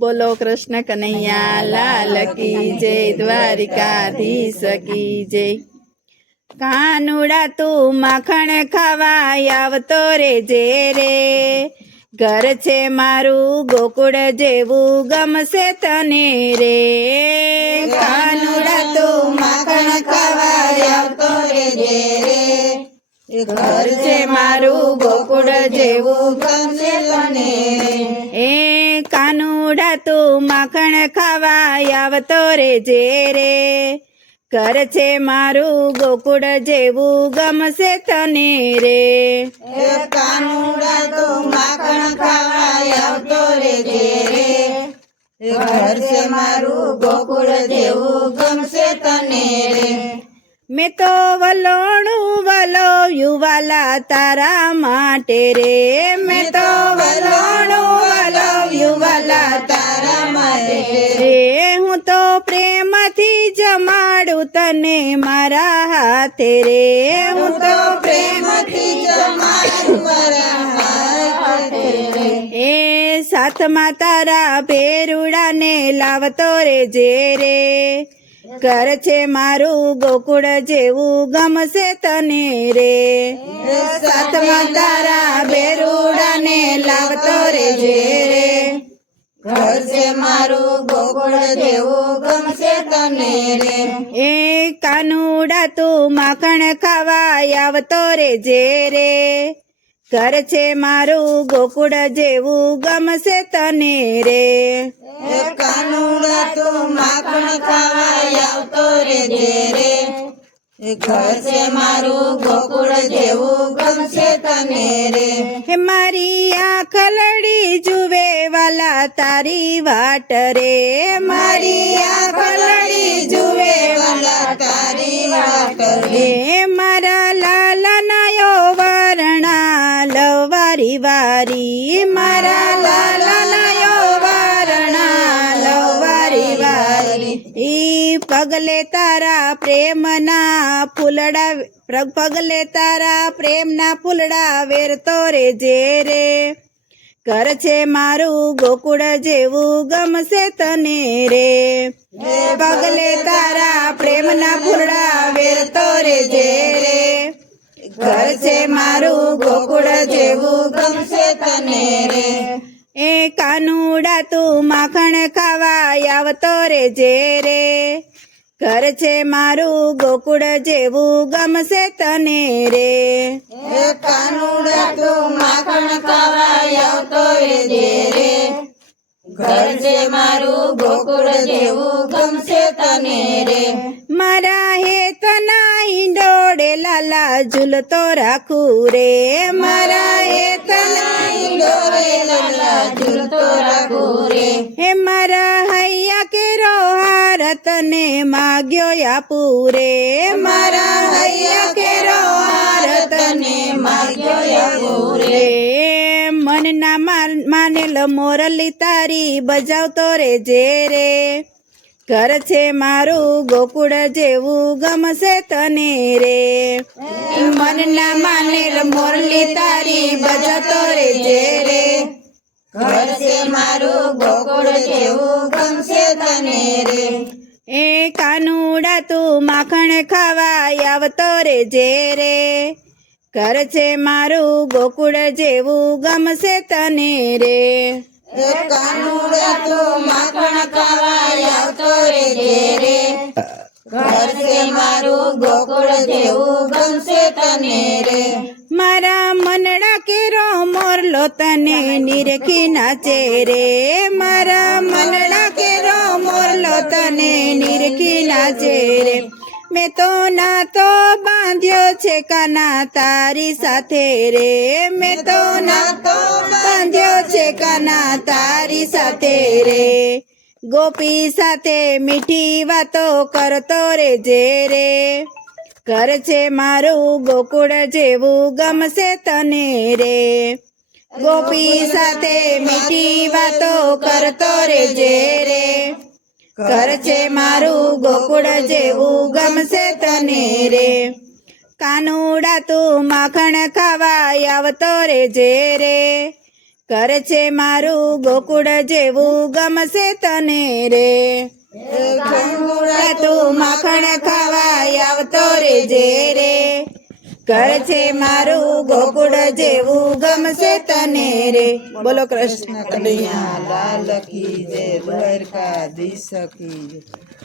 બોલો કૃષ્ણ કનૈયા લાલ કી જય, દ્વારિકાધીશ કી જય. કાનુડા તું માખણ ખાવા આવતો રેજે રે, ઘર છે મારું ગોકુળ જેવું ગમશે તને રે. કાનુડા તું માખણ ખાવા આવતો રેજે રે, ઘર છે મારું ગોકુળ જેવું ગમશે તને રે. એ કાનુડા તું માખણ ખાવા આવતો રેજે રે, ઘર છે મારું ગોકુળ જેવું ગમશે તને રે. કાનુડા તું માખણ ખાવા આવતો રેજે રે, ઘર છે મારું ગોકુળ જેવું ગમશે તને રે. મેં તો વલોણું વલોવ્યું વાલા તારા માટે રે, મેં તો વલોણું વલોવ્યું વાલા તારા માટે રે. હું તો પ્રેમથી જમાડું તને મારા હાથે રે, હું તો પ્રેમથી જમાડું મારા હાથે રે. એ સાથમાં તારા ભેરુડાને લાવતો રેજે રે, ઘર છે મારું ગોકુળ જેવું ગમશે તને રે. સાથમાં તારા ભેરુડાને લાવતો રેજે રે, ઘર છે મારું ગોકુળ જેવું ગમશે તને રે. એ કાનુડા તું માખણ ખાવા આવતો રેજે રે, ઘર છે મારું ગોકુળ જેવું ગમશે તને રે. કાનુડા તું માખણ ખાવા આવતો રેજે રે, ઘર છે મારું ગોકુળ જેવું ગમશે તને રે. હે મારી આંખ લડી જુએ વાલા તારી વાટ રે, મારી આંખ લડી જુએ વાલા તારી વાટ રે. એ મારા લાલા નાયો વારણા લવારી વારી, મારા લાલા નાયો વારણા લવારી વારી. ઈ પગલે તારા પ્રેમના ફૂલડા, પગલે તારા પ્રેમના ફૂલડા વેરતો રેજે રે, ઘર છે મારું ગોકુળ જેવું ગમશે તને રે. પગલે તારા પ્રેમના ફૂલડા વેરતો રેજે રે, ઘર છે મારું ગોકુળ જેવું ગમશે તને રે. એ કાનુડા તું માખણ ખાવા આવતો રેજે રે, ઘર છે મારું ગોકુળ જેવું ગમશે તને રે. કાનુડા તું માખણ ખાવા આવતો રેજે રે, ઘર છે મારું ગોકુળ જેવું ગમશે તને રે. મારા હેતના ઈંડોળે લાલા ઝૂલતો રાખું રે, મારા હેતના ઈંડોળે લાલા ઝૂલતો રાખું રે. હે મારા હૈયા કેરો હાર તને માગ્યો આપું રે, મારા હૈયા કેરો હાર તને માગ્યો આપું રે. મનના માનેલ મોરલી તારી બજાવતો રેજે રે, ઘર છે મારું ગોકુળ જેવું ગમશે તને રે. મનના માનેલ મોરલી તારી બજાવતો રેજે રે, ઘર છે મારું ગોકુળ જેવું ગમશે તને રે. એ કાનુડા તું માખણ ખાવા આવતો રેજે રે, ઘર છે મારું ગોકુળ જેવું ગમશે તને રે. કાનુડા તું માખણ ખાવા આવતો રેજે રે, ઘર છે મારું ગોકુળ જેવું ગમશે તને રે. મારા મનડા કેરો મોરલો તને નિરખી નાચે રે, મારા મનડા કેરો મોરલો તને નિરખી નાચે રે. મેં તો નાતો બાંધ્યો છે કાના તારી સાથે રે, મેં તો નાતો બાંધ્યો છે કાના તારી સાથે રે. ગોપી સાથે મીઠી વાતો કરતો રેજે રે, ઘર છે મારું ગોકુળ જેવું ગમશે તને રે. ગોપી સાથે મીઠી વાતો કરતો રેજે રે, ઘર છે મારું ગોકુળ જેવું ગમશે તને રે. કાનુડા તું માખણ ખાવા આવતો રેજે રે, ઘર છે મારું ગોકુળ જેવું ગમશે તને રે ગોકુળા તું માખણ ખાવા આવતો રેજે રે ઘર છે મારું ગોકુળ જેવું ગમશે તને રે બોલો કૃષ્ણ કનૈયા લાલ કી જય દ્વારકાધીશ કી જય